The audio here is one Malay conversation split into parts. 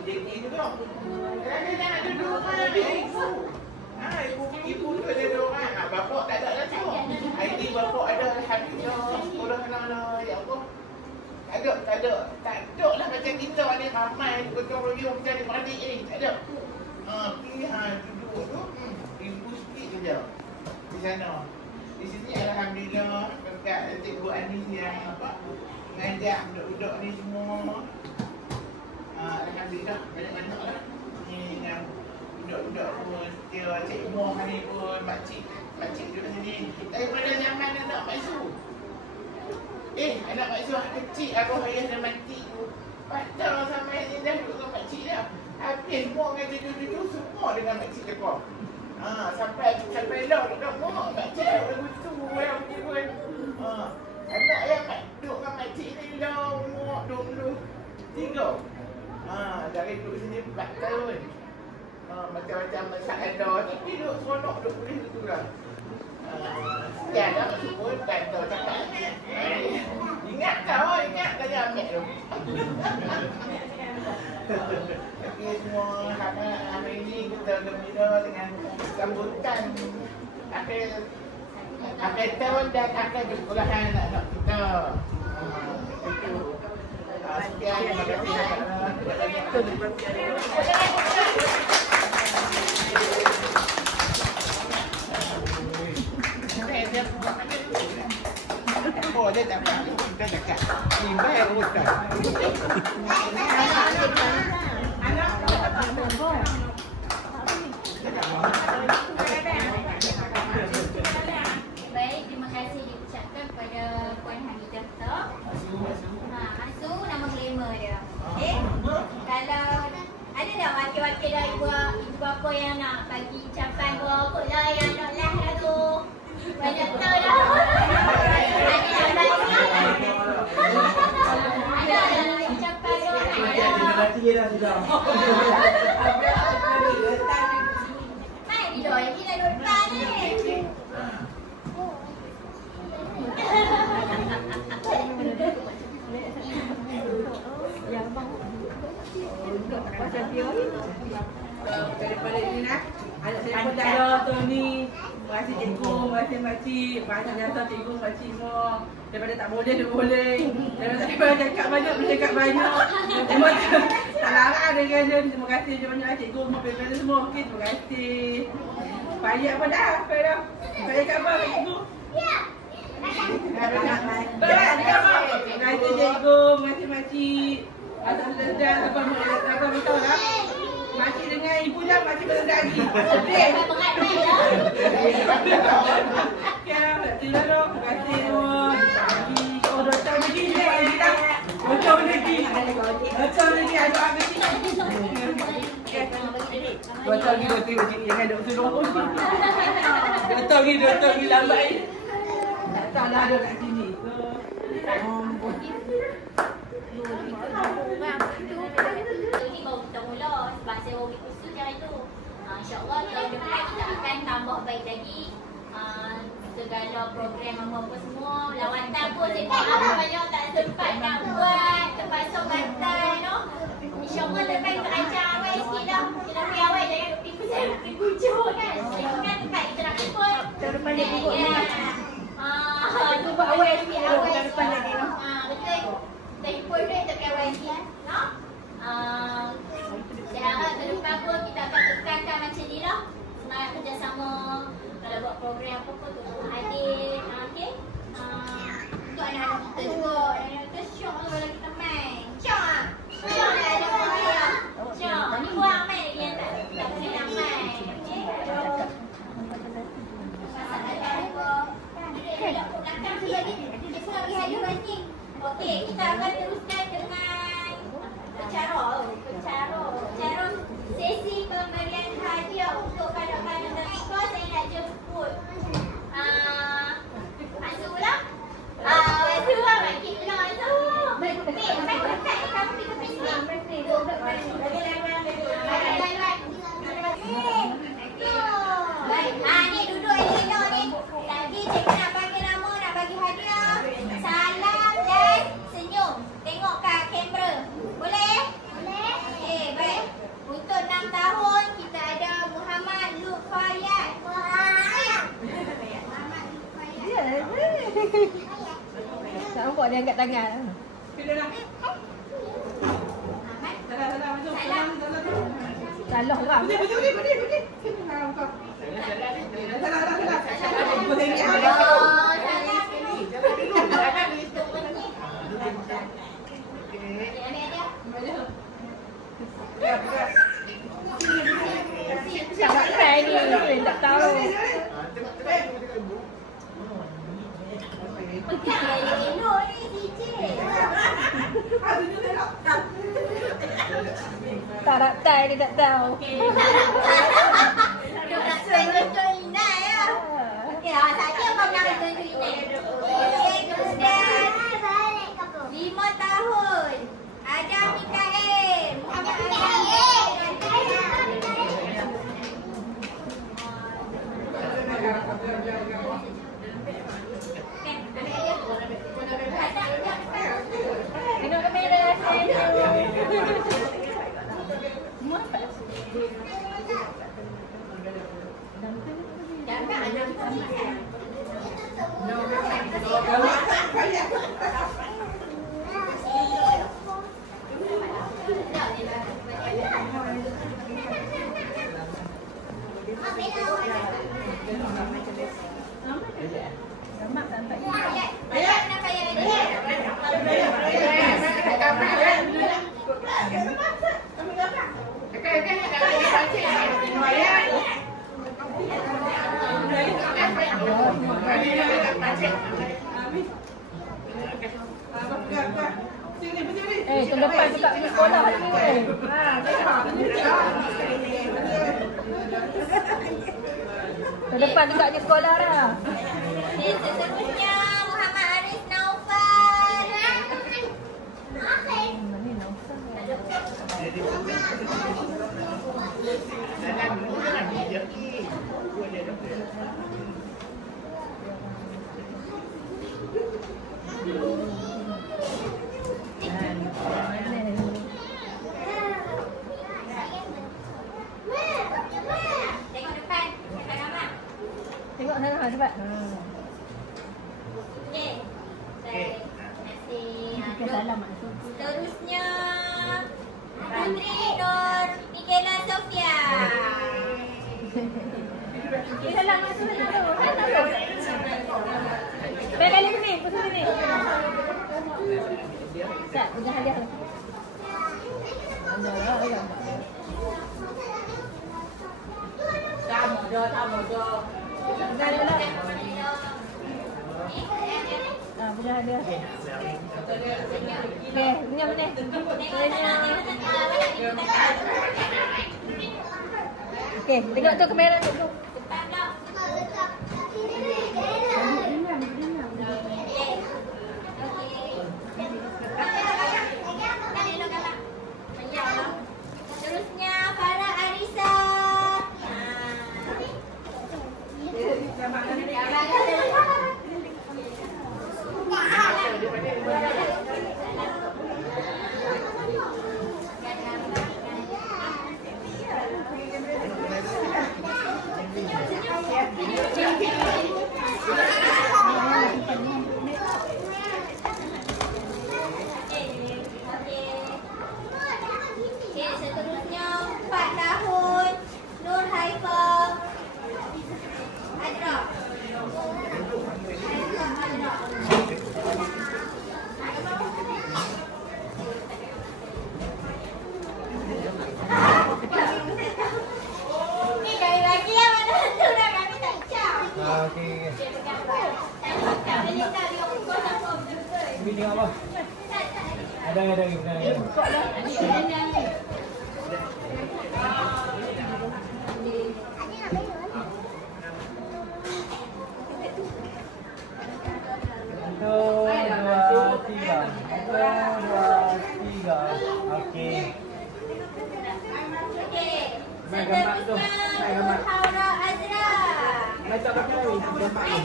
Jadi juga. Dia nak duduk kan ibu. Ibu tu ada duduk kan. Bapak tak ada tu. Hari ni bapak ada alhamdulillah sekolah anak-anak. Ya Allah. Tak ada lah macam kita ni ramai gotong royong macam ni beradik ni. Tak ada. Pilihan duduk tu ibu sikit je di sana. Di sini alhamdulillah berkat Cikgu Anis yang ngajak budak-budak ni semua. Alhamdulillah banyak-banyak lah. Ni yang budak-budak pun setia cikgu ni pun makcik duduk sini. Daripada zaman anak Mak Su. Anak Mak Su kecil arwah ayah dah mati tu. Padahal sampai ni dah duduk dengan makcik dah. Habis semua dengan cucu-cucu semua dengan makcik dekat. Sampai lah duduk mak makcik lagu tu yang ni pun. Anak yang duduk dengan makcik ni lah umur 23. Dari duduk sini 4 tahun. Macam-macam masalah tapi duduk seronok duduk boleh tu lah. Sekian dah masuk pun kata cakap ingat tanya Amek tu. Tapi semua hari ini kita gembira dengan sambutan akhir tahun dan akhir persekolahan anak-anak kita. Itu. Sekian, terima kasih. Oh, dia tak apa. Kita dekat. Timbal yang hutan. Baik, terima kasih diucapkan kepada Puan Hamidah Tok. Asu nama glamour dia. Kalau ada tak wakil-wakil dari ibu bapa yang nak bagi ucapan buat kot lah yang nak lah tu. Banyak tahu dah. Ada ucapan doa. Terima kasih dah sudah. Mai video lagi dah depan ni. Daripada ini nak anak saya pun ada Tony. Terima kasih cikgu, terima kasih makcik. Banyak jasa cikgu, makcik semua. Daripada tak boleh, dia boleh. Daripada tak boleh cakap banyak, boleh cakap banyak. Tak larang dengan dia. Terima kasih banyak cikgu, semua pilihan semua. Okey, terima kasih. Payah apa dah? Payah cakap apa cikgu? Ya. Terima kasih cikgu, terima kasih makcik. Asal sedar apa tahu dah. Makcik dengan ibu dah makcik bersedar lagi. Berat naik dah. Ya, terima kasih semua. Oh, doktor lagi ni dah. Doktor lagi ada apa sih? Doktor lagi jangan doktor longkos. Doktor lagi lambat ni. Tak lah ada kat sini. Ini baru kita mula sebab saya baru kursus macam itu. InsyaAllah tahun depan kita akan tambah baik lagi. Segala program apa-apa semua. Lawatan pun saya buat banyak tak sempat nak buat. Terpaksa batal no. InsyaAllah lepas kita ajar awal sikit dah. Kita pergi awal jangan pergi saya pergi hujung kan. Kan tempat kita nak ikut. Tahun depan dia ikut ni. Tu buat awal sikit awal depan lagi no. Betul. Kita ikut duit tak awal sikit no. Saya harap ke depan pun kita akan tekankan macam ni lah. Semangat kerjasama. Kalau buat program apa-apa tu hadir. Okey. Untuk anak-anak kita juga. Anak-anak kita syok tu kalau kita main. Syok lah. Syok lah ada orang. Syok. Ni buang main lagi yang tak boleh nak main. Okey. Belakang tu lagi. Kita semua pergi hadir banting. Okey. Kita akan teruskan dengan Cara sesi pemberian hadiah untuk kanak-kanak dan sekolah. Saya nak jemput Asu lah. Asu lah makin lah Asu. Tak nampak dia angkat tangan. Pilih dah. Salah, masuk. Salah lah. Budi. Sini lah kau. Salah. Boleh ni. Tak pakai ni, tak tahu. Elok ni DJ. Tak raptai dia tak tahu. Betul inai ya. Okey, saja kau nak betul inai. Okey, kemudian 5 tahun. Adam Mikael. Tengok kamera. Mak sampai. Ayat nak payah ni. Ke depan buka sekolah lagi ni. Ke depan buka je sekolah dah. Okay, seterusnya Muhammad Aris Naufal. Mana Naufal? Tengok depan. Depan Ahmad. Tengok sana cepat. Okey. Terima kasih. Salam maksud. Seterusnya Putri Nur Michaela Sofia. Salam maksud sana tu. Sana tu. Baik kali sini, pasal sini. Tak, pegang hadiah. Ada. Tamu dah. Pegang dulu. Pegang hadiah. Okey, pegang mana? Okey, tengok tu kamera tu. Depan pula. Seterusnya Farah Arisa. Okey, seterusnya 4 tahun Nur Haifah Adra. Ni kali lagi yang mana tu dah kami tak cak. Okey. Boleh tak dia pukul sama betul. Ini tengok apa? Ada. Satu, dua, tiga. Okey. Okey. Seterusnya Haura Azra. Macam apa ni? Nampak ni.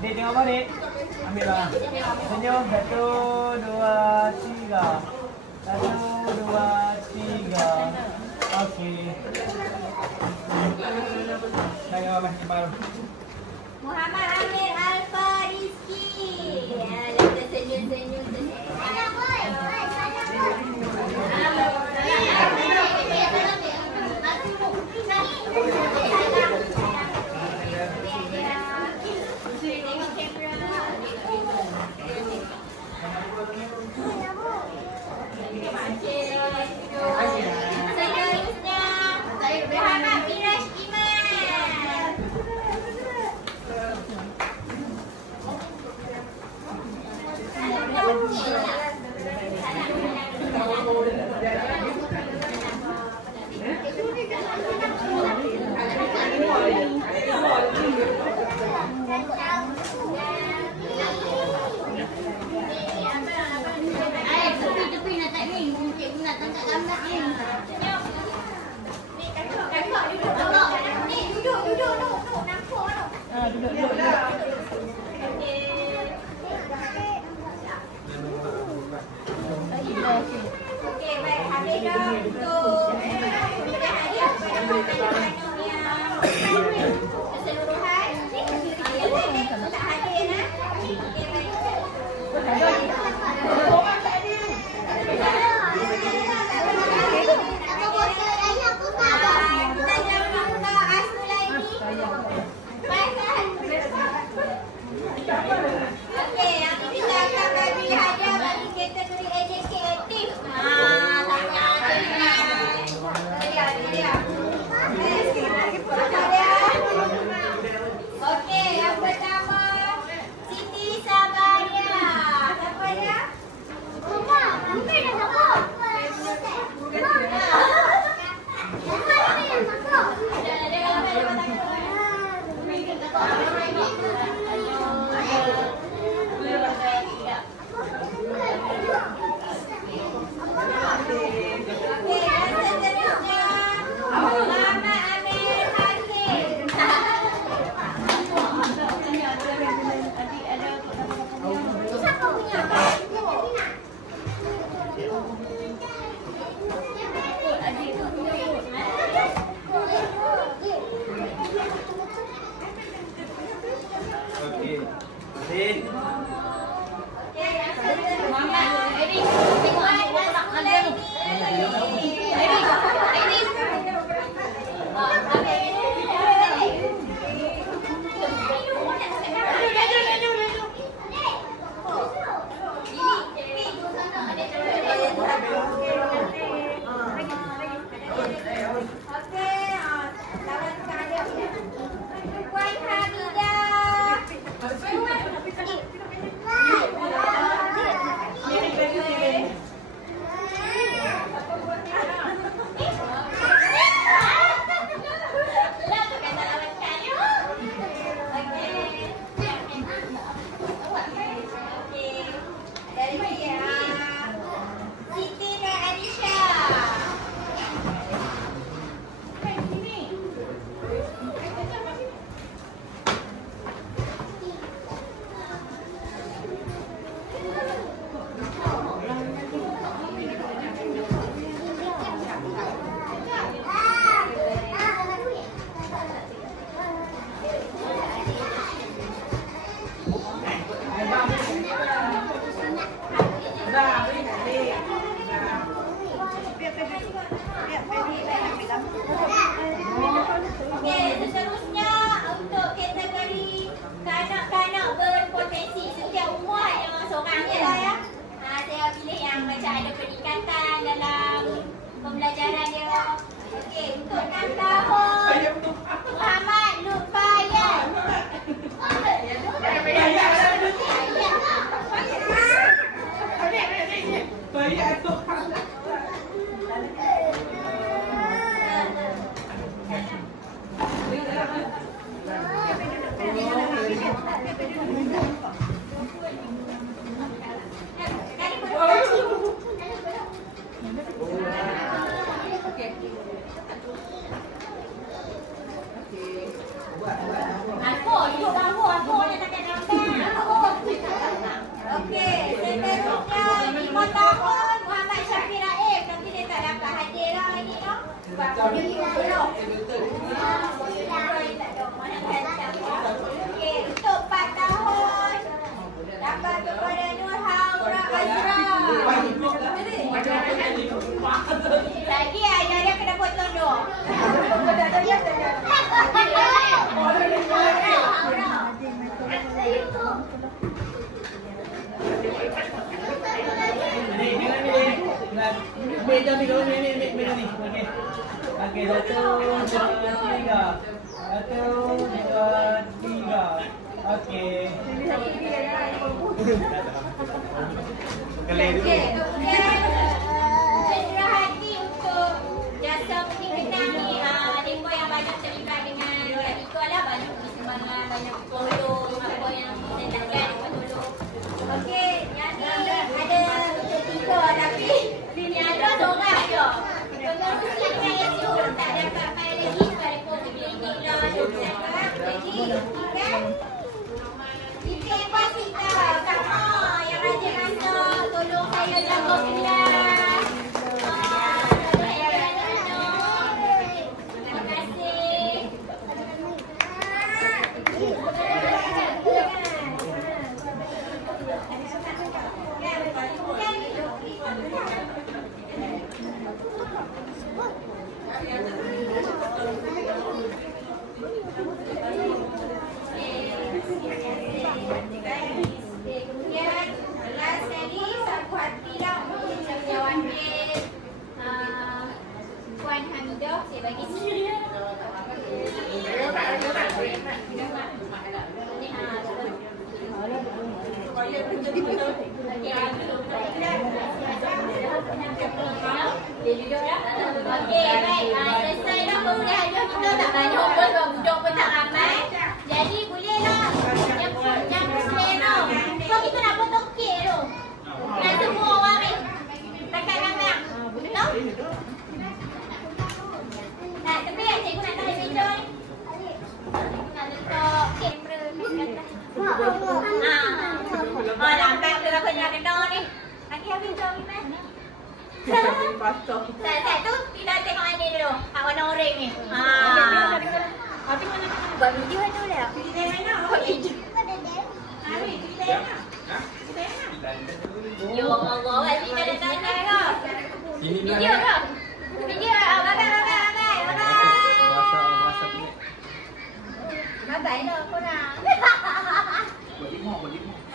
Adik tengok apa adik? Ambil lah. Senyum. 1, 2, 3. 1, 2, 3. Okey. Saya masih baru. Muhammad Amir Alfa Rizki. Kita senyum-senyum. Okey, baik. Habis dah untuk pemberian hadiah kepada pemain yang keseluruhan. Yang lain tak hadir lah. Okey, baik. Kita jangan buka Asmula ini. Baikkan. Okey, yang ini kita akan bagi hadiah bagi kategori AJK aktif. Okey, yang pertama Siti Sabaria. Siapa dia? Mama, mungkin dah dapat. Okey, seterusnya untuk kategori kanak-kanak berpotensi. Setiap umur ada seorang je lah ya. Saya pilih yang macam ada peningkatan dalam pembelajaran dia. Okey, untuk 6 tahun Muhammad Lutfayan. Ambil ni. Okey. Okey, 1, 2, 3. 1, 2, 3. Okey. Okey. Terima hati untuk jasa pendidikan ni. Mereka yang banyak terlibat dengan Kak Iko lah. Banyak persembahan, banyak tolong. Apa yang saya takkan tolong. Okey, yang ni ada tiga tapi yang ada seorang je. Kalau mesti dengan SU tak dapat main lagi sebab mereka tergelitik lah. Jadi, kan? Kita yang pasti tahu sama yang rajin masak, tolong saya jaga kelas. Terima kasih. Kemudian last sekali sapu hati lah untuk tanggungjawab Puan Hamidah. Saya bagi sini. Okey, baik. Selesai dah pengulihan kita tak banyak pun, budak pun tak ramai. Jadi bolehlah yang muslim tu. So kita nak potong kek tu. Dan semua orang ni. Dekat ramai. Betul? Nak tepi kan cikgu nak tarik video ni. Nak letak kamera kat atas. Oh, lambat ke apa nak kena ni. Lagi habis jom ni kan? Saya tu tidak tengok ini dulu. Hak warna oranye ni. Buat video tu lah. Video mana? Ya Allah, wajib ada tanda ke? Video ke? Video. Bagai. Bagai dah korang.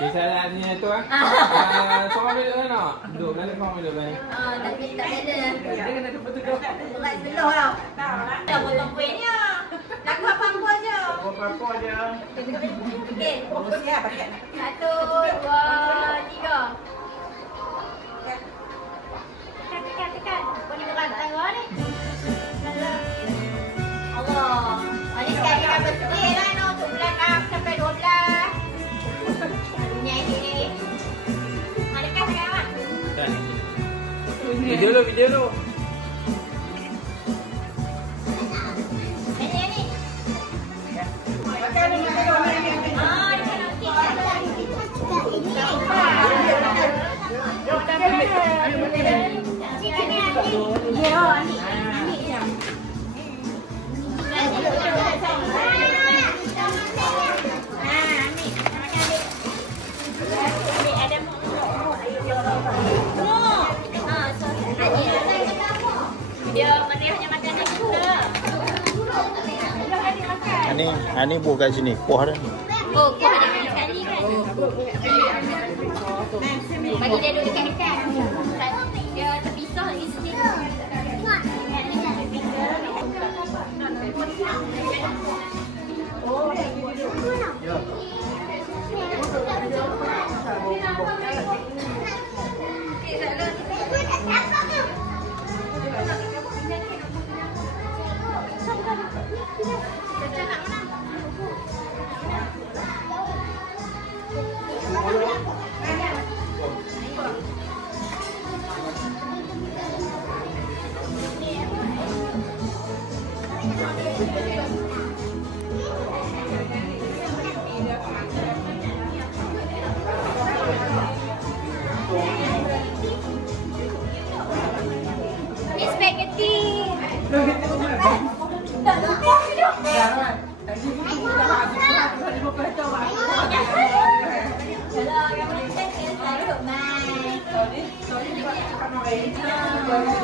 Kisah ni tu ah. Soal duduk mana? Duduk mana kau duduk mana? Tak ada. Dia kena duduk betul. Bukan sebelah lah. Dah potong kuihnya. Lagu apa-apa je. Apa-apa je. Okey. Ya, pakai. 1, 2, 3. Tekan. Kau ni bukan tengok ni. Allah. Ini sekali dah bersih lah no. Untuk bulan 6 sampai 12. Nyanyi ni. Dekat awak. Video lu. Nyanyi. Pakai ni. Dia mana hanya makan nasi juga. Ani buat kat sini. Kuah dah. Oh, kau ada makan sekali kan? Bagi dia duduk dekat-dekat. Dia terpisah lagi sini. Ni spaghetti. Tak lupa hidup. Jangan. Tadi kita dah ada 50 coba. Kalau yang macam saya taruh mai. Sorry juga cakap nak baik.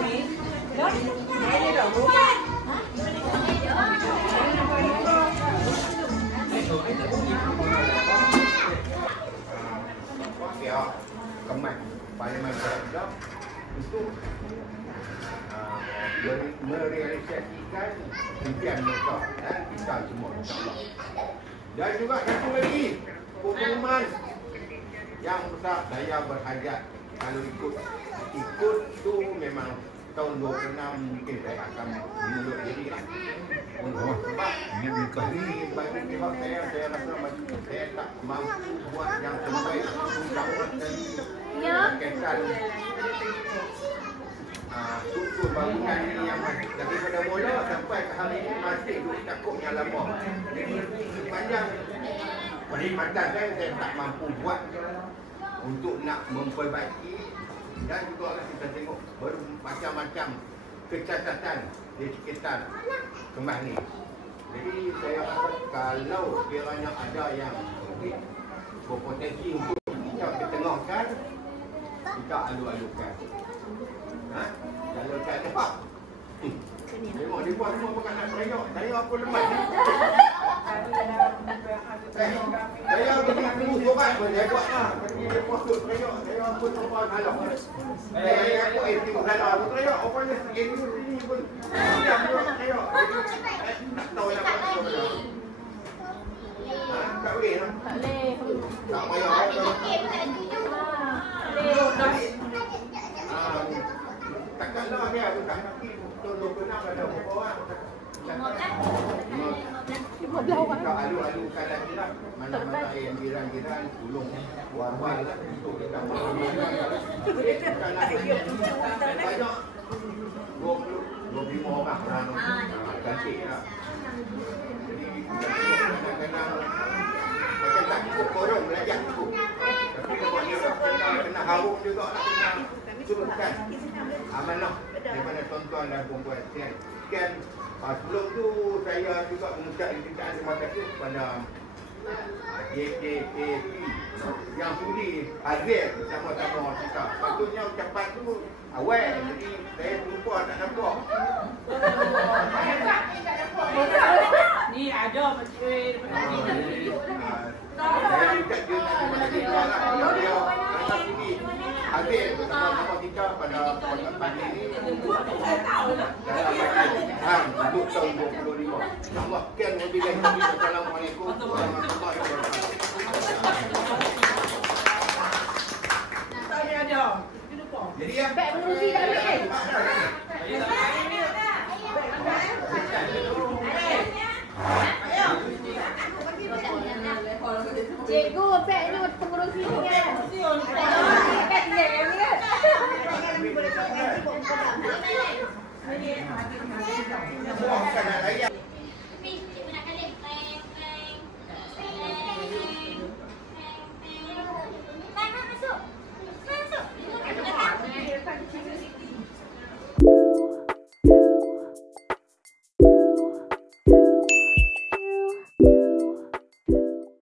Ni. Dah. Ini dah buat. menjadikan impian mereka dan kita semua insya-Allah. Dan juga satu lagi pengumuman yang besar saya berhajat kalau ikut tu memang tahun 26 mungkin saya akan menunduk diri lah. Sebab nikah ni bagi pihak saya rasa macam saya tak mampu buat yang terbaik terutama berkaitan struktur bangunan ini yang daripada mula sampai ke hari ini masih takutnya lama. Sepanjang perkhidmatan saya tak mampu buat untuk nak memperbaiki dan juga kita tengok bermacam-macam kecacatan di sekitar kembang ni. Jadi saya rasa kalau kiranya ada yang berpotensi untuk kita ketengahkan, kita alu-alukan. Kalau tak dapat, tengok dia buat semua bukan nak teriak. Saya apa lemak ni? Saya pergi tunggu sobat pun saya buat lah. Pergi dia postur teriak. Saya apa sobat salah. Saya aku tengok salah. Aku teriak. Apanya sini pun. Diam juga teriak. Tak tahu nak buat apa dah. Tak boleh lah. Tak payah. Takkanlah dia aku tak ngerti tahun 26 ada berapa orang. 15 orang. Kita alu-alukan lagi lah. Mana-mana yang jiran-jiran tolong war-war lah untuk kita banyak 25 orang cantik lah. Jadi kadang-kadang macam tak cukup korang belajar cukup. Tapi kalau dia kena harum juga lah, kena turunkan amanah daripada tuan-tuan dan puan-puan sekian. Sebelum tu saya juga mengucap terima kasih kepada JKKP yang sudi hadir bersama-sama kita. Patutnya ucapan tu awal, jadi saya lupa tak nampak. Ni ada macam saya ucap terima kasih kepada dia datang sini hadir bersama-sama kita pada pagi ini dalam untuk tahun 25. InsyaAllah sekian wabillahi taufiq. Assalamualaikum warahmatullahi wabarakatuh. Saya ada. Jadi ya. Beg mengurusi tak boleh. Cikgu, beg ni pengurusi ni kan. Beg dia yang ni kan. Semua bukan nak layak.